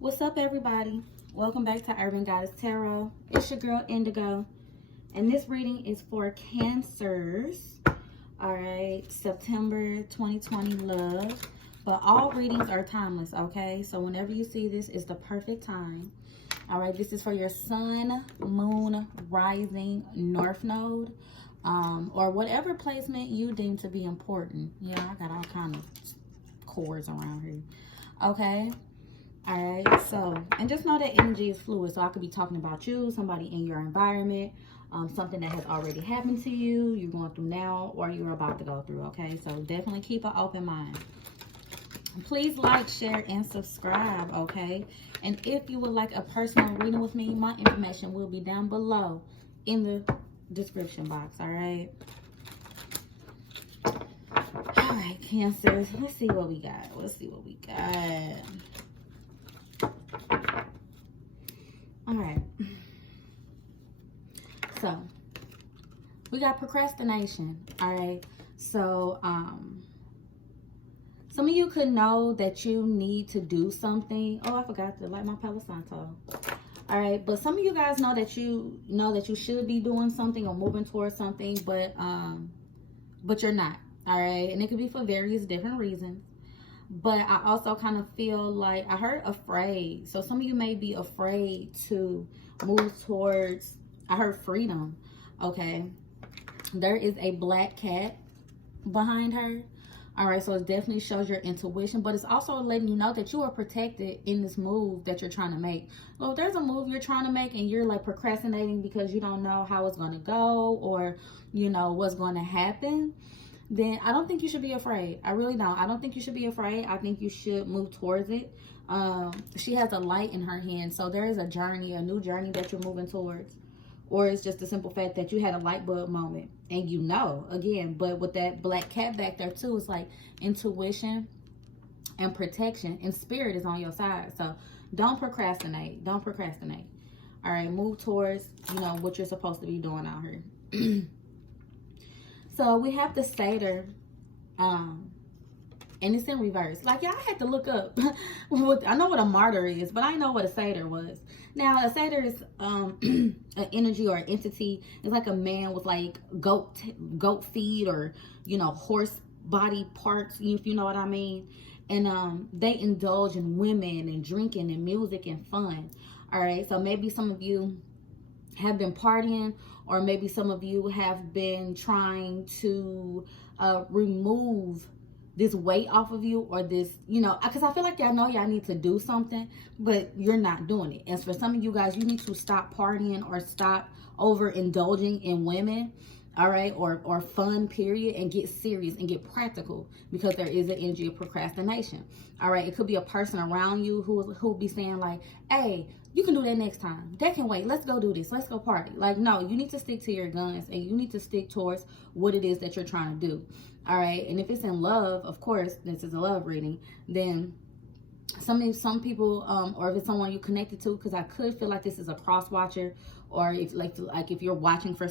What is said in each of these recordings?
What's up, everybody? Welcome back to Urban Goddess Tarot. It's your girl Indigo, and this reading is for Cancers. All right, September 2020 love. But all readings are timeless, okay? So whenever you see this, it's the perfect time. All right, this is for your sun, moon, rising, north node, or whatever placement you deem to be important. Yeah, I got all kind of cords around here. Okay. All right, so, and just know that energy is fluid. So I could be talking about you, somebody in your environment, something that has already happened to you, you're going through now, or you're about to go through, okay? So definitely keep an open mind. Please like, share, and subscribe, okay? And if you would like a personal reading with me, my information will be down below in the description box, all right? All right, Cancers, let's see what we got. Let's see what we got. All right, so we got procrastination. All right, so some of you could know that you need to do something. Oh, I forgot to light my Palo Santo. All right, but some of you guys know that you should be doing something or moving towards something, but you're not. All right, and it could be for various different reasons. But I also kind of feel like I heard afraid. So some of you may be afraid to move towards, I heard freedom. Okay. There is a black cat behind her. All right. So it definitely shows your intuition, but it's also letting you know that you are protected in this move that you're trying to make. Well, if there's a move you're trying to make and you're like procrastinating because you don't know how it's going to go or, you know, what's going to happen, then I don't think you should be afraid. I really don't. I don't think you should be afraid. I think you should move towards it. She has a light in her hand. So there is a journey, a new journey that you're moving towards. Or it's just the simple fact that you had a light bulb moment. And you know, again, but with that black cat back there too, it's like intuition and protection. And spirit is on your side. So don't procrastinate. Don't procrastinate. All right, move towards, you know, what you're supposed to be doing out here. So we have the satyr, and it's in reverse. Like, yeah, I had to look up. I know what a martyr is, but I know what a satyr was. Now, a satyr is an energy or entity. It's like a man with like goat feet or, you know, horse body parts, if you know what I mean. And they indulge in women and drinking and music and fun. All right, so maybe some of you have been partying, or maybe some of you have been trying to remove this weight off of you, or this, you know, because I feel like y'all know y'all need to do something, but you're not doing it. And for some of you guys, you need to stop partying or stop overindulging in women, all right, or fun, period, and get serious and get practical, because there is an energy of procrastination. All right, it could be a person around you who will be saying like, hey, you can do that next time. That can wait. Let's go do this. Let's go party. Like, no, you need to stick to your guns, and you need to stick towards what it is that you're trying to do. All right. And if it's in love, of course, this is a love reading, then some people, or if it's someone you're connected to, because I could feel like this is a cross watcher, or if like if you're watching for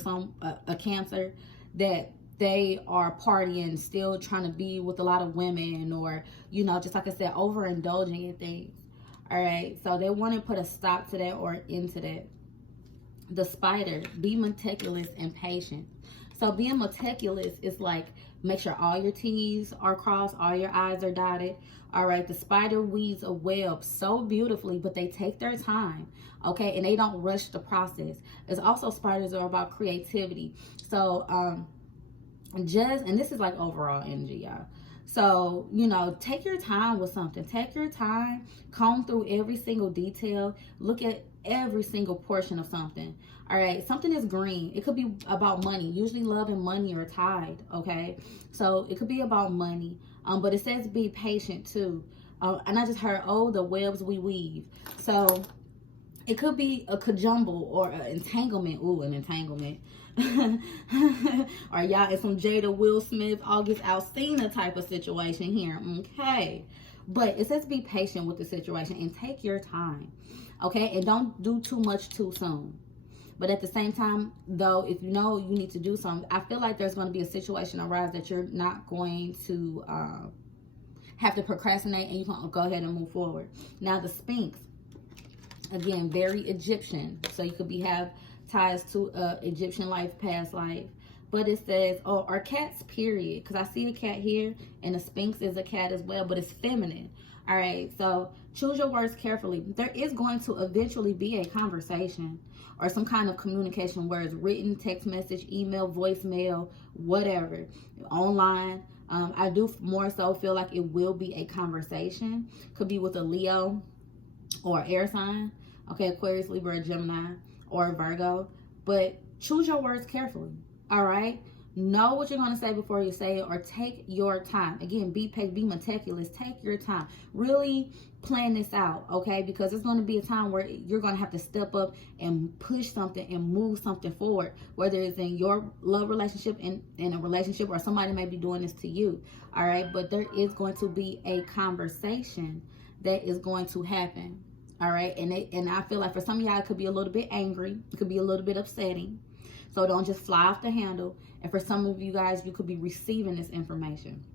a Cancer, that they are partying, still trying to be with a lot of women, or, you know, just like I said, overindulging in things. All right, so they want to put a stop to that or into that. The spider, be meticulous and patient. So being meticulous is like, make sure all your T's are crossed, all your I's are dotted. All right, the spider weaves a web so beautifully, but they take their time, okay? And they don't rush the process. It's also, spiders are about creativity. So and this is like overall energy, y'all. So, you know, take your time with something. Take your time, comb through every single detail, look at every single portion of something. All right, something is green. It could be about money. Usually love and money are tied, okay? So it could be about money, but it says be patient too. And I just heard, oh, the webs we weave. So it could be a cajumble or an entanglement. Ooh, an entanglement. Or y'all, it's some Jada, Will Smith, August Alsina type of situation here, okay? But it says be patient with the situation and take your time, okay? And don't do too much too soon. But at the same time, though, if you know you need to do something, I feel like there's going to be a situation arise that you're not going to have to procrastinate, and you can go ahead and move forward. Now, the Sphinx. Again, very Egyptian. So you could have ties to Egyptian life, past life. But it says, oh, are cats, period. Because I see a cat here, and the Sphinx is a cat as well, but it's feminine. All right, so choose your words carefully. There is going to eventually be a conversation or some kind of communication, where it's written, text message, email, voicemail, whatever, online. I do more so feel like it will be a conversation. Could be with a Leo or air sign. Okay, Aquarius, Libra, Gemini, or Virgo. But choose your words carefully. All right, know what you're going to say before you say it, or take your time. Again, be meticulous. Take your time. Really plan this out, okay? Because it's going to be a time where you're going to have to step up and push something and move something forward, whether it's in your love relationship, in a relationship, or somebody may be doing this to you. All right, but there is going to be a conversation that is going to happen. All right, and I feel like for some of y'all, it could be a little bit angry. It could be a little bit upsetting. So don't just fly off the handle. And for some of you guys, you could be receiving this information.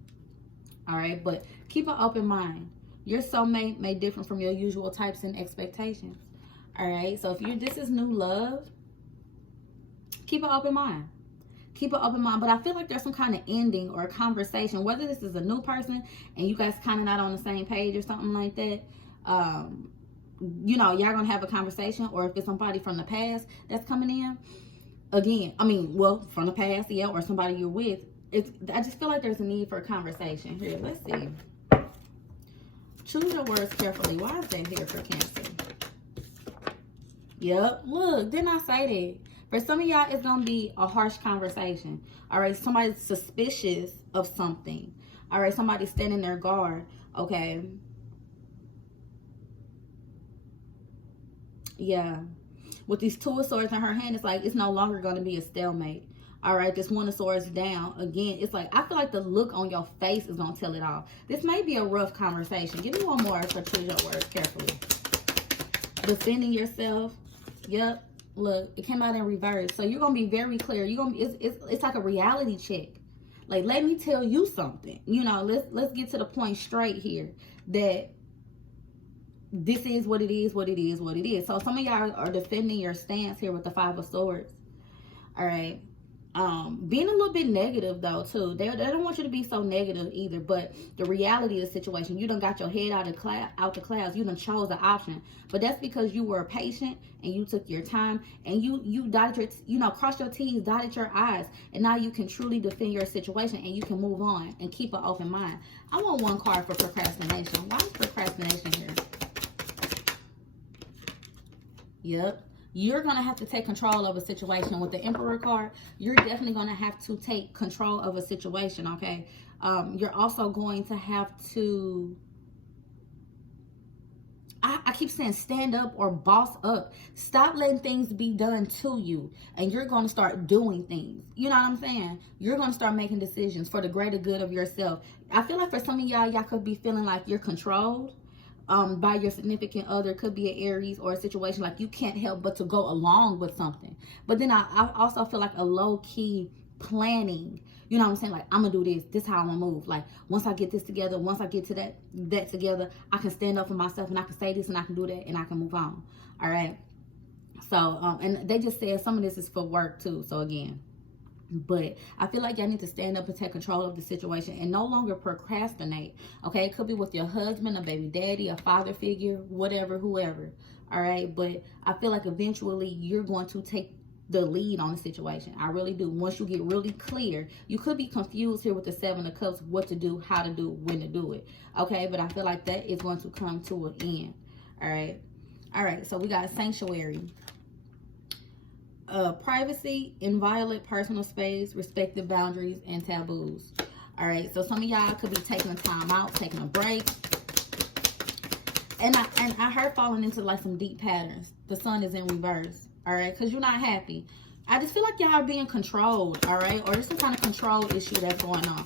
All right, but keep an open mind. Your soulmate may differ from your usual types and expectations. All right, so if this is new love, keep an open mind. Keep an open mind. But I feel like there's some kind of ending or a conversation, whether this is a new person and you guys kind of not on the same page or something like that. You know, y'all gonna have a conversation, or if it's somebody from the past that's coming in. Again, I mean, well, from the past, yeah, or somebody you're with. I just feel like there's a need for a conversation here. Let's see. Choose your words carefully. Why is that here for Cancer? Yep, look, didn't I say that? For some of y'all, it's going to be a harsh conversation. All right, somebody's suspicious of something. All right, somebody's standing their guard. Okay. Yeah. With these Two of Swords in her hand, it's like it's no longer going to be a stalemate. All right, this One of Swords down. Again, it's like, I feel like the look on your face is going to tell it all. This may be a rough conversation. Give me one more for choose your words carefully. Defending yourself. Yep. Look, it came out in reverse. So you're going to be very clear. You're going to be, it's like a reality check. Like, let me tell you something. You know, let's get to the point straight here, that this is what it is, what it is, what it is. So some of y'all are defending your stance here with the Five of Swords. All right. Being a little bit negative though too. They don't want you to be so negative either. But the reality of the situation, you done got your head out the clouds. You done chose the option. But that's because you were patient and you took your time and you dotted your, crossed your T's, dotted your I's, and now you can truly defend your situation and you can move on and keep an open mind. I want one card for procrastination. Why is procrastination here? Yep. You're going to have to take control of a situation. With the Emperor card, you're definitely going to have to take control of a situation, okay? You're also going to have to, I keep saying stand up or boss up. Stop letting things be done to you, and you're going to start doing things. You know what I'm saying? You're going to start making decisions for the greater good of yourself. I feel like for some of y'all could be feeling like you're controlled by your significant other. Could be an Aries or a situation like you can't help but to go along with something. But then I also feel like a low-key planning. You know what I'm saying? Like, I'm gonna do this. This is how I'm gonna move. Like, once I get this together, once I get to that together, I can stand up for myself and I can say this and I can do that and I can move on. All right. So, and they just said some of this is for work too. So again, but I feel like y'all need to stand up and take control of the situation and no longer procrastinate. Okay, it could be with your husband, a baby daddy, a father figure, whatever, whoever. All right, but I feel like eventually you're going to take the lead on the situation. I really do. Once you get really clear, you could be confused here with the Seven of Cups, what to do, how to do, when to do it. Okay, but I feel like that is going to come to an end. All right, so we got Sanctuary. Privacy, inviolate personal space, respect the boundaries, and taboos. All right, so some of y'all could be taking a time out, taking a break. And I heard falling into like some deep patterns. The sun is in reverse. All right, because you're not happy. I just feel like y'all are being controlled. All right, or there's some kind of control issue that's going on.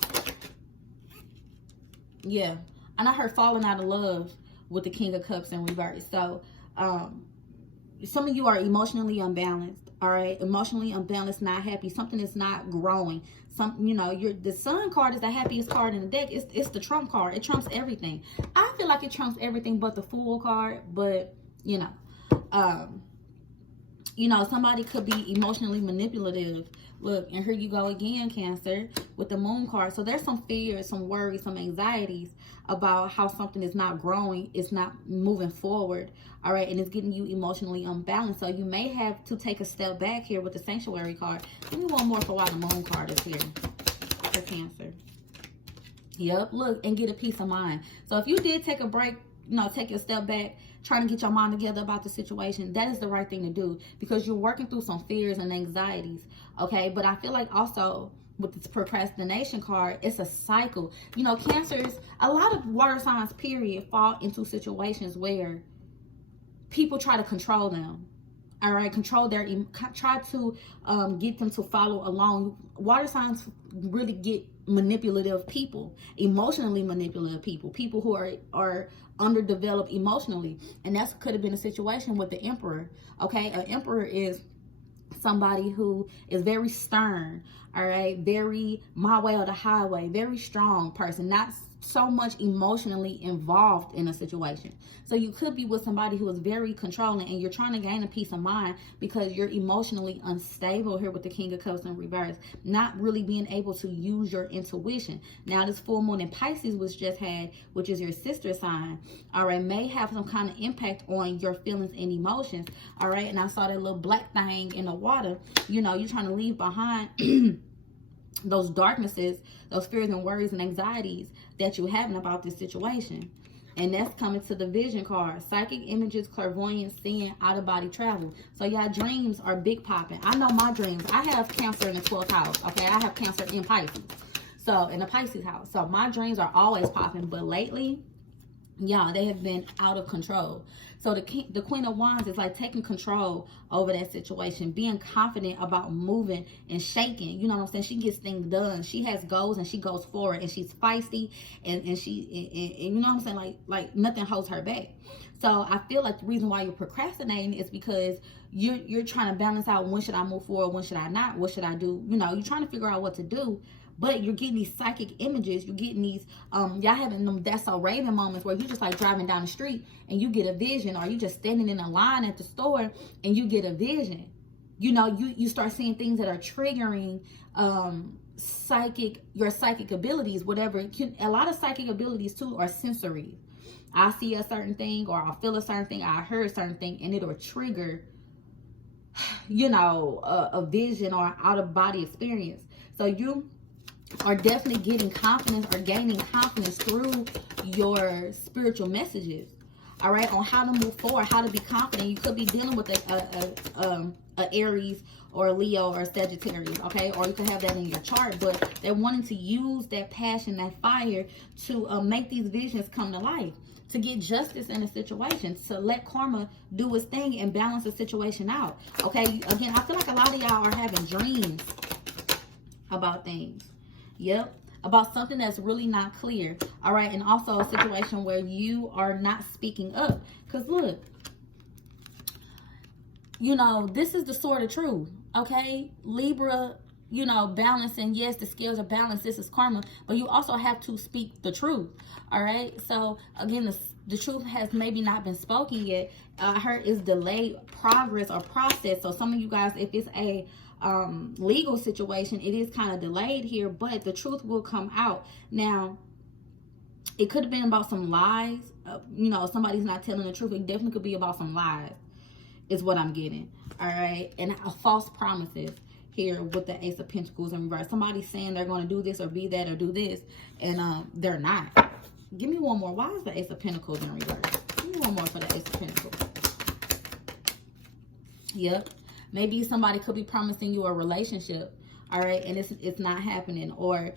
Yeah, and I heard falling out of love with the King of Cups in reverse. So some of you are emotionally unbalanced. All right, emotionally unbalanced, not happy. Something is not growing. The Sun card is the happiest card in the deck. It's the Trump card. It trumps everything. I feel like it trumps everything but the Fool card. But You know, somebody could be emotionally manipulative. Look, and here you go again, Cancer, with the moon card. So there's some fears, some worries, some anxieties about how something is not growing, it's not moving forward, all right, and it's getting you emotionally unbalanced. So you may have to take a step back here with the Sanctuary card. Give me one more for why the moon card is here for Cancer. Yep, look, and get a peace of mind. So if you did take a break, you know, take a step back, trying to get your mind together about the situation, that is the right thing to do, because you're working through some fears and anxieties, okay? But I feel like also with this procrastination card, it's a cycle. You know, Cancers, a lot of water signs, period, fall into situations where people try to control them. All right, control their, try to get them to follow along. Water signs really get manipulative people, emotionally manipulative people, people who are underdeveloped emotionally. And that could have been a situation with the Emperor. Okay, an Emperor is somebody who is very stern, all right, very my way or the highway, very strong person, not so much emotionally involved in a situation. So you could be with somebody who is very controlling, and you're trying to gain a peace of mind because you're emotionally unstable here with the King of Cups in reverse, not really being able to use your intuition. Now this full moon in Pisces was just had, which is your sister sign, all right, may have some kind of impact on your feelings and emotions, all right. And I saw that little black thing in the water. You know, you're trying to leave behind those darknesses, those fears and worries and anxieties that you're having about this situation. And that's coming to the vision card. Psychic images, clairvoyance, seeing, out-of-body travel. So y'all dreams are big popping. I know my dreams. I have Cancer in the 12th house, okay? I have Cancer in Pisces. So, in the Pisces house. So my dreams are always popping. But lately, y'all, they have been out of control. So the Queen of Wands is like taking control over that situation, being confident about moving and shaking. You know what I'm saying? She gets things done. She has goals and she goes forward, and she's feisty, and you know what I'm saying? Like nothing holds her back. So I feel like the reason why you're procrastinating is because you're trying to balance out, when should I move forward, when should I not, what should I do? You know, you're trying to figure out what to do. But you're getting these psychic images. You're getting these, y'all having them That's So Raven moments where you just like driving down the street and you get a vision, or you just standing in a line at the store and you get a vision. You know, you start seeing things that are triggering your psychic abilities, whatever. A lot of psychic abilities too are sensory. I see a certain thing, or I feel a certain thing, I heard a certain thing, and it'll trigger, you know, a vision or out of body experience. So you are definitely getting confidence or gaining confidence through your spiritual messages, all right, on how to move forward, how to be confident. You could be dealing with a Aries or a Leo or a Sagittarius, okay, or you could have that in your chart, but they're wanting to use that passion, that fire to make these visions come to life, to get justice in a situation, to let karma do its thing and balance the situation out, okay. Again, I feel like a lot of y'all are having dreams about things. Yep, about something that's really not clear, all right, and also a situation where you are not speaking up. Because look, you know, this is the sword of truth, okay? Libra, you know, balancing, yes, the scales are balanced, this is karma, but you also have to speak the truth, all right? So, again, the truth has maybe not been spoken yet. I heard it's delayed progress or process. So some of you guys, if it's a legal situation, it is kind of delayed here, but the truth will come out. Now, it could have been about some lies. You know, somebody's not telling the truth. It definitely could be about some lies, is what I'm getting, all right? And false promises here with the Ace of Pentacles in reverse. Somebody's saying they're going to do this or be that or do this, and they're not. Give me one more. Why is the Ace of Pentacles in reverse? Give me one more for the Ace of Pentacles. Yep. Maybe somebody could be promising you a relationship, all right, and it's not happening. Or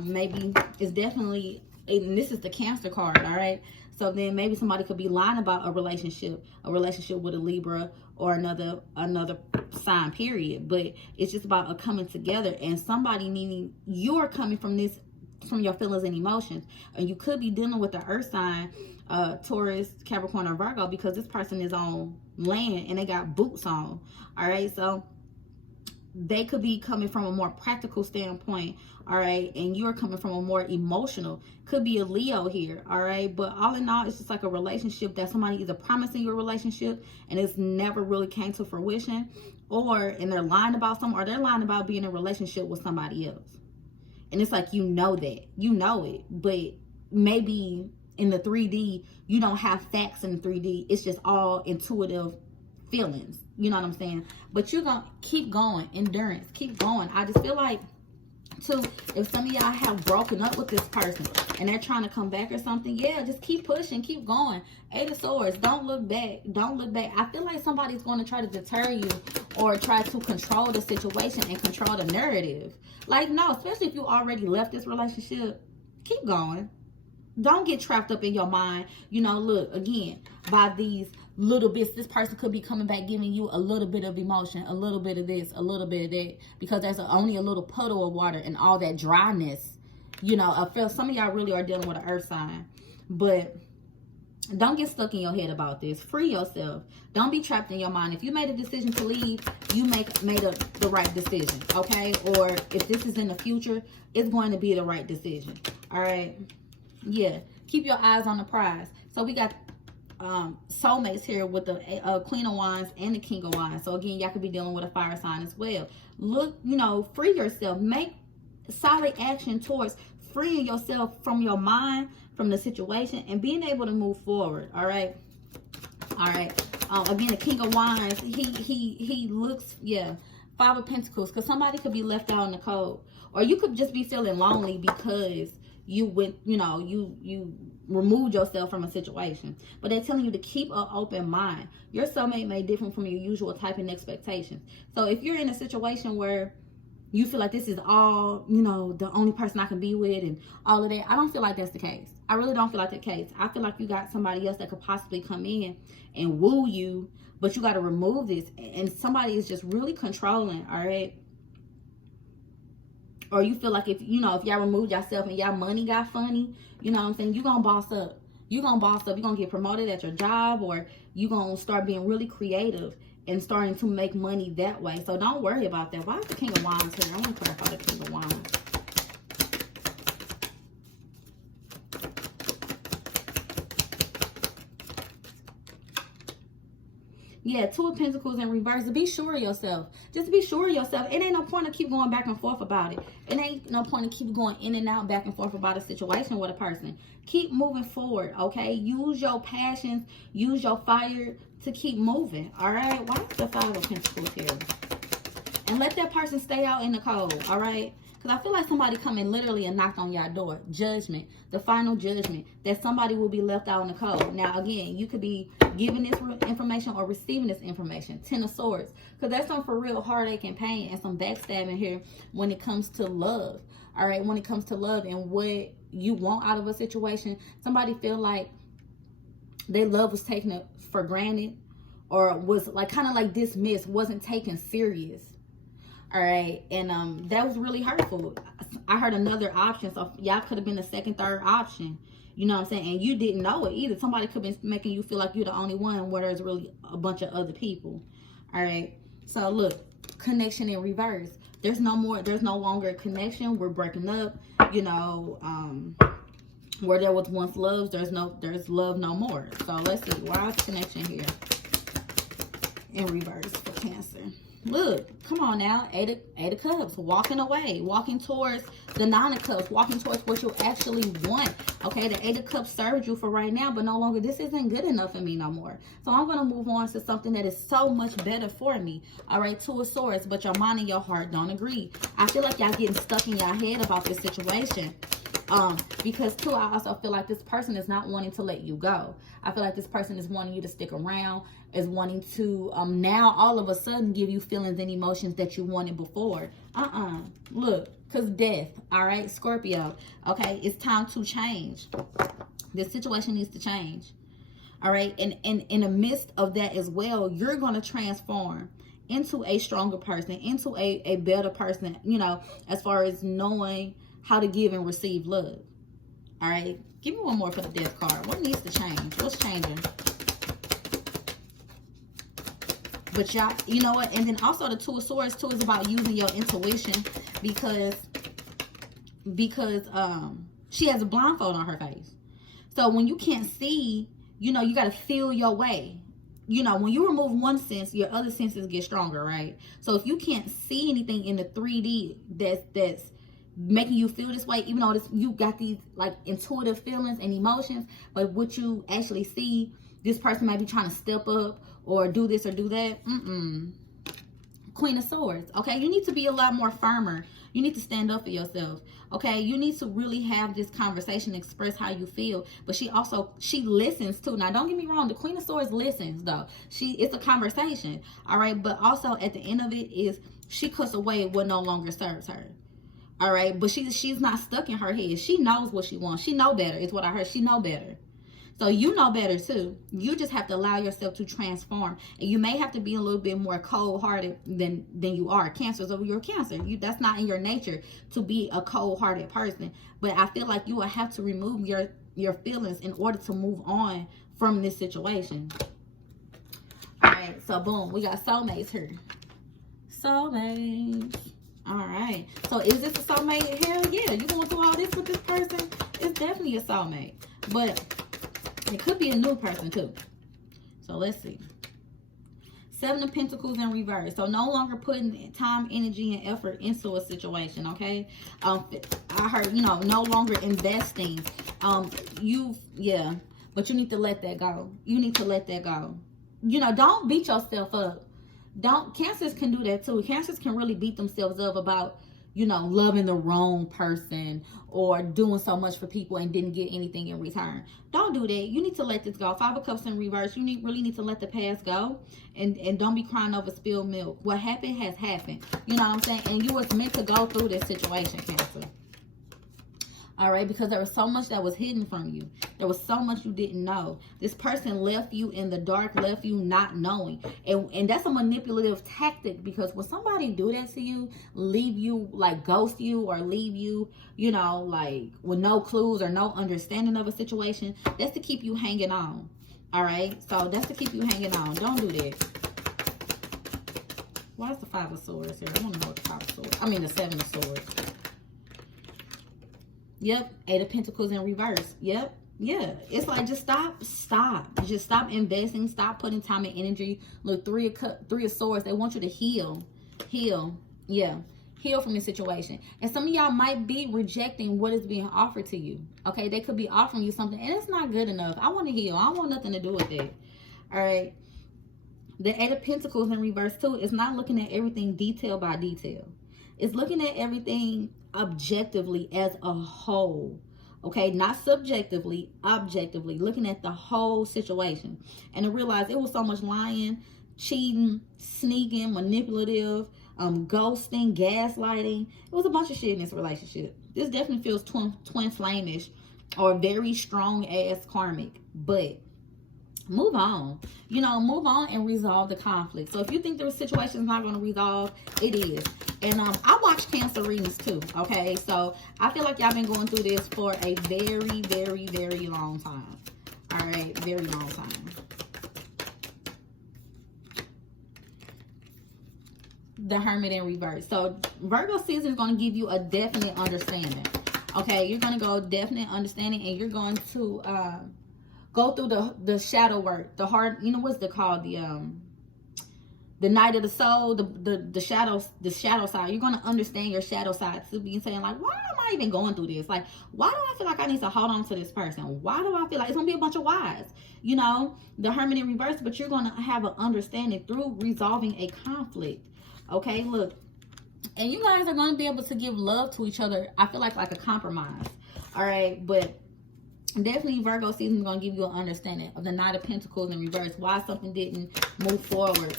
maybe it's definitely, and this is the Cancer card, all right? So then maybe somebody could be lying about a relationship with a Libra or another sign, period. But it's just about a coming together, and somebody needing, you're coming from your feelings and emotions. And you could be dealing with the earth sign, Taurus, Capricorn, or Virgo, because this person is on land and they got boots on, all right? So they could be coming from a more practical standpoint, all right, and you're coming from a more emotional. Could be a Leo here, all right, but all in all, it's just like a relationship that somebody either promising you a relationship and it's never really came to fruition, and they're lying about something, or they're lying about being in a relationship with somebody else. And it's like, you know that, you know it, but maybe in the 3D, you don't have facts in the 3D. It's just all intuitive feelings. You know what I'm saying? But you're going to keep going. Endurance. Keep going. I just feel like, too, if some of y'all have broken up with this person and they're trying to come back or something, yeah, just keep pushing. Keep going. 8 of Swords. Don't look back. Don't look back. I feel like somebody's going to try to deter you or try to control the situation and control the narrative. Like, no, especially if you already left this relationship, keep going. Don't get trapped up in your mind. You know, look, again, by these little bits, this person could be coming back giving you a little bit of emotion, a little bit of this, a little bit of that, because there's only a little puddle of water and all that dryness. You know, I feel some of y'all really are dealing with an earth sign. But don't get stuck in your head about this. Free yourself. Don't be trapped in your mind. If you made a decision to leave, you made the right decision, okay? Or if this is in the future, it's going to be the right decision, all right? Yeah, keep your eyes on the prize. So we got soulmates here with the Queen of Wands and the King of Wands. So again, y'all could be dealing with a fire sign as well. Look, you know, free yourself. Make solid action towards freeing yourself from your mind, from the situation, and being able to move forward. All right. All right. Again, the King of Wands, he looks, yeah, 5 of Pentacles, because somebody could be left out in the cold, or you could just be feeling lonely because you went, you know, you removed yourself from a situation. But they're telling you to keep an open mind. Your soulmate may differ from your usual type and expectations. So if you're in a situation where you feel like this is all, you know, the only person I can be with and all of that, I don't feel like that's the case. I really don't feel like that's the case. I feel like you got somebody else that could possibly come in and woo you, but you got to remove this. And somebody is just really controlling, all right? Or you feel like if y'all removed yourself and y'all money got funny, you know what I'm saying, you're going to boss up. You're going to boss up. You're going to get promoted at your job, or you're going to start being really creative and starting to make money that way. So don't worry about that. Why is the King of Wands here? I want to clarify the King of Wands. Yeah, 2 of Pentacles in reverse. Be sure of yourself. Just be sure of yourself. It ain't no point to keep going back and forth about it. It ain't no point to keep going in and out, back and forth about a situation with a person. Keep moving forward, okay? Use your passions. Use your fire to keep moving, all right? Why is the 5 of Pentacles here? And let that person stay out in the cold, all right? Because I feel like somebody come in literally and knocked on your door. Judgment. The final judgment. That somebody will be left out in the cold. Now, again, you could be giving this information or receiving this information. 10 of Swords. Because that's some for real heartache and pain and some backstabbing here when it comes to love. All right? When it comes to love and what you want out of a situation. Somebody feel like their love was taken for granted. Or was like kind of like dismissed. Wasn't taken serious. All right, and that was really hurtful. I heard another option, so y'all could have been the second, third option. You know what I'm saying? And you didn't know it either. Somebody could be making you feel like you're the only one where there's really a bunch of other people. All right, so look, connection in reverse. There's no longer a connection. We're breaking up. You know, where there was once love, there's love no more. So let's see, why is connection here in reverse for Cancer? Look, come on now, 8 of Cups, walking away, walking towards the 9 of Cups, walking towards what you actually want. Okay, the 8 of Cups served you for right now, but no longer, this isn't good enough for me no more. So I'm going to move on to something that is so much better for me. All right, 2 of Swords, but your mind and your heart don't agree. I feel like y'all getting stuck in your head about this situation. Because too, I also feel like this person is not wanting to let you go. I feel like this person is wanting you to stick around, is wanting to now all of a sudden give you feelings and emotions that you wanted before. Look, because death, all right, Scorpio, okay, it's time to change. This situation needs to change, all right, and in the midst of that as well, you're going to transform into a stronger person, into a better person, you know, as far as knowing how to give and receive love. All right, give me one more for the Death card. What needs to change? What's changing? But y'all, you know what? And then also the Two of Swords too is about using your intuition, because she has a blindfold on her face. So when you can't see, you know, you got to feel your way. You know, when you remove one sense, your other senses get stronger, right? So if you can't see anything in the 3D that's making you feel this way, even though you got these like intuitive feelings and emotions, but what you actually see, this person might be trying to step up or do this or do that. Queen of Swords. Okay, you need to be a lot more firmer. You need to stand up for yourself. Okay, you need to really have this conversation, express how you feel. But she listens too. Now, don't get me wrong, the Queen of Swords listens though. It's a conversation. All right, but also at the end of it is she cuts away what no longer serves her. All right, but she's not stuck in her head. She knows what she wants. She know better is what I heard. She know better. So you know better too. You just have to allow yourself to transform. And you may have to be a little bit more cold-hearted than you are. Cancer, so you're a Cancer. That's not in your nature to be a cold-hearted person. But I feel like you will have to remove your feelings in order to move on from this situation. All right, so boom, we got soulmates here. Soulmates. All right. So is this a soulmate? Hell yeah. You going through all this with this person? It's definitely a soulmate. But it could be a new person too. So let's see. 7 of Pentacles in reverse. So no longer putting time, energy, and effort into a situation, okay? I heard, you know, no longer investing. But you need to let that go. You need to let that go. You know, don't beat yourself up. Cancers can do that too. Cancers can really beat themselves up about, you know, loving the wrong person or doing so much for people and didn't get anything in return. Don't do that. You need to let this go. 5 of Cups in reverse. You really need to let the past go and don't be crying over spilled milk. What happened has happened. You know what I'm saying? And you was meant to go through this situation, Cancer. All right, because there was so much that was hidden from you. There was so much you didn't know. This person left you in the dark, left you not knowing. And that's a manipulative tactic, because when somebody do that to you, leave you, like ghost you or leave you, you know, like with no clues or no understanding of a situation, that's to keep you hanging on. All right, so that's to keep you hanging on. Don't do that. Why is the 5 of Swords here? I don't know what the 5 of Swords. I mean the 7 of Swords. Yep, 8 of Pentacles in reverse. Yep, yeah. It's like, just stop. Just stop investing. Stop putting time and energy. Look, 3 of Swords. They want you to heal. Yeah, heal from this situation. And some of y'all might be rejecting what is being offered to you. Okay, they could be offering you something, and it's not good enough. I want to heal. I don't want nothing to do with it. All right. The 8 of Pentacles in reverse too is not looking at everything detail by detail. It's looking at everything objectively as a whole. Okay, not subjectively, objectively, looking at the whole situation. And to realize it was so much lying, cheating, sneaking, manipulative, ghosting, gaslighting. It was a bunch of shit in this relationship. This definitely feels twin flame-ish or very strong ass karmic. But move on. You know, move on and resolve the conflict. So if you think the situation is not going to resolve, it is. And I watch Cancer readings too, okay? So I feel like y'all been going through this for a very, very, very long time. All right, very long time. The Hermit in reverse. So Virgo season is going to give you a definite understanding. Okay, you're going to go definite understanding, and you're going to go through the shadow work, the hard, you know, what's it called? The night of the soul, the shadow side. You're going to understand your shadow side to be saying, like, why am I even going through this? Like, why do I feel like I need to hold on to this person? Why do I feel like it's going to be a bunch of whys? You know, the Hermit in reverse, but you're going to have an understanding through resolving a conflict. Okay, look. And you guys are going to be able to give love to each other, I feel like a compromise. All right, but definitely Virgo season is going to give you an understanding of the Knight of Pentacles in reverse, why something didn't move forward,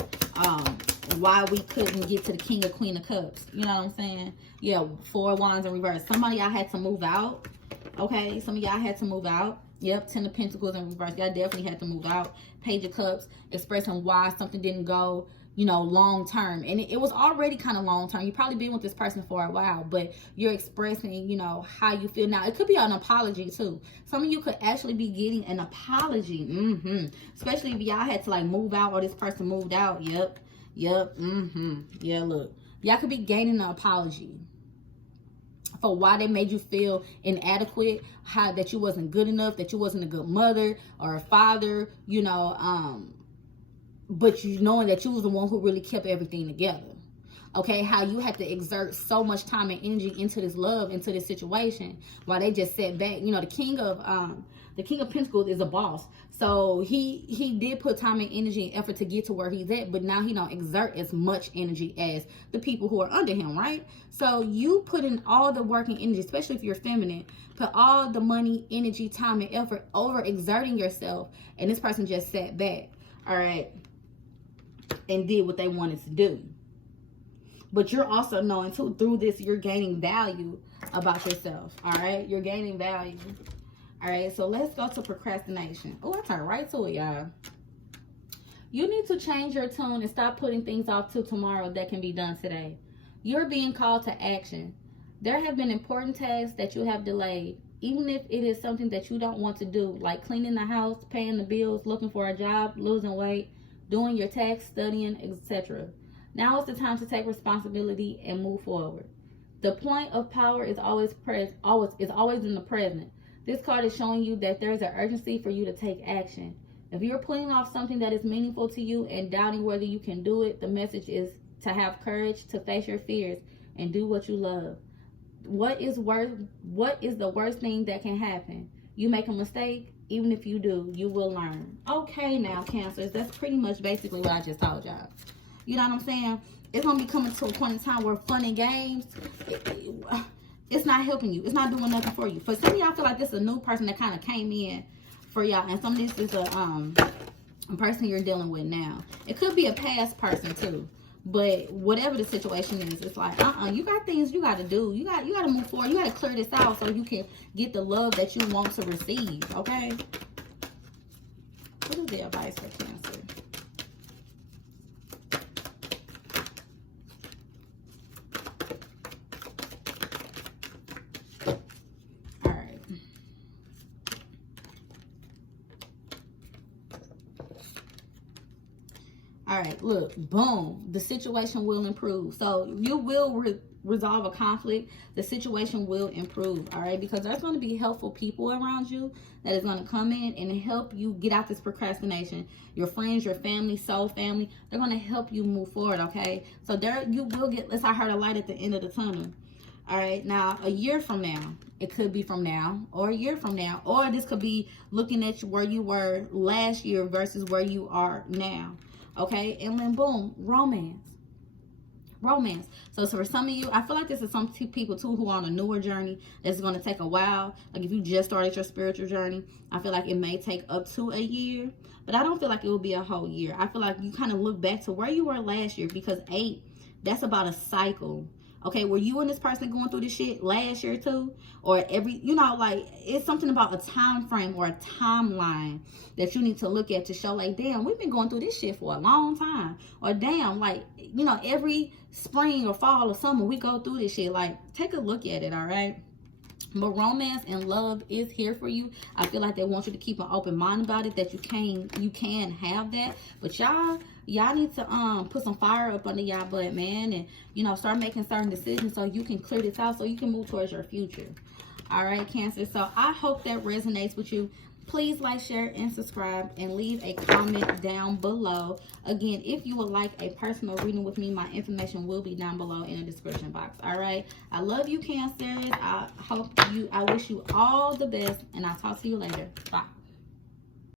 why we couldn't get to the King of Queen of Cups. You know what I'm saying? Yeah, 4 of Wands in reverse. Some of y'all had to move out. Okay, some of y'all had to move out. Yep, 10 of Pentacles in reverse. Y'all definitely had to move out. Page of Cups, expressing why something didn't go, you know, long term. And it was already kind of long term. You probably been with this person for a while, but you're expressing, you know, how you feel. Now, it could be an apology too. Some of you could actually be getting an apology. Especially if y'all had to like move out, or this person moved out. Yep. Yeah, look. Y'all could be gaining an apology for why they made you feel inadequate, how that you wasn't good enough, that you wasn't a good mother or a father, you know, but you knowing that you was the one who really kept everything together. Okay, how you had to exert so much time and energy into this love, into this situation, while they just sat back. You know, the King of Pentacles is a boss. So he did put time and energy and effort to get to where he's at, but now he don't exert as much energy as the people who are under him, right? So you put in all the work and energy, especially if you're feminine, put all the money, energy, time, and effort over exerting yourself, and this person just sat back, all right, and did what they wanted to do. But you're also knowing too, through this, you're gaining value about yourself. All right, you're gaining value. All right, so let's go to procrastination. Oh, I turned right to it, y'all. You need to change your tune and stop putting things off till tomorrow that can be done today. You're being called to action. There have been important tasks that you have delayed, even if it is something that you don't want to do, like cleaning the house, paying the bills, looking for a job, losing weight, doing your tax, studying, etc. Now is the time to take responsibility and move forward. The point of power is always in the present. This card is showing you that there is an urgency for you to take action. If you're putting off something that is meaningful to you and doubting whether you can do it, the message is to have courage, to face your fears, and do what you love. What is the worst thing that can happen? You make a mistake. Even if you do, you will learn. Okay, now, Cancers, that's pretty much basically what I just told y'all. You know what I'm saying? It's going to be coming to a point in time where fun and games, it's not helping you. It's not doing nothing for you. For some of y'all, I feel like this is a new person that kind of came in for y'all. And some of this is a person you're dealing with now. It could be a past person too. But whatever the situation is, it's like, you got things you got to do. You got to move forward. You got to clear this out so you can get the love that you want to receive, okay? What is the advice for Cancer? All right. All right, look, boom, the situation will improve. So you will resolve a conflict. The situation will improve, all right? Because there's going to be helpful people around you that is going to come in and help you get out this procrastination. Your friends, your family, soul family, they're going to help you move forward, okay? So there you will get, I heard a light at the end of the tunnel. All right, now a year from now, it could be from now or a year from now, or this could be looking at where you were last year versus where you are now. Okay, and then boom, romance. So for some of you, I feel like this is some people too who are on a newer journey that's going to take a while. Like if you just started your spiritual journey, I feel like it may take up to a year, but I don't feel like it will be a whole year. I feel like you kind of look back to where you were last year, because 8, that's about a cycle. Okay, were you and this person going through this shit last year too? Or like it's something about a time frame or a timeline that you need to look at to show like, damn, we've been going through this shit for a long time. Or damn, like, every spring or fall or summer we go through this shit. Like, take a look at it, all right? But romance and love is here for you. I feel like they want you to keep an open mind about it, that you can have that. But y'all need to put some fire up under y'all butt, man, and start making certain decisions so you can clear this out, so you can move towards your future. All right, Cancer. So I hope that resonates with you. Please like, share, and subscribe, and leave a comment down below. Again, if you would like a personal reading with me, my information will be down below in the description box. All right. I love you, Cancers. I wish you all the best, and I'll talk to you later. Bye.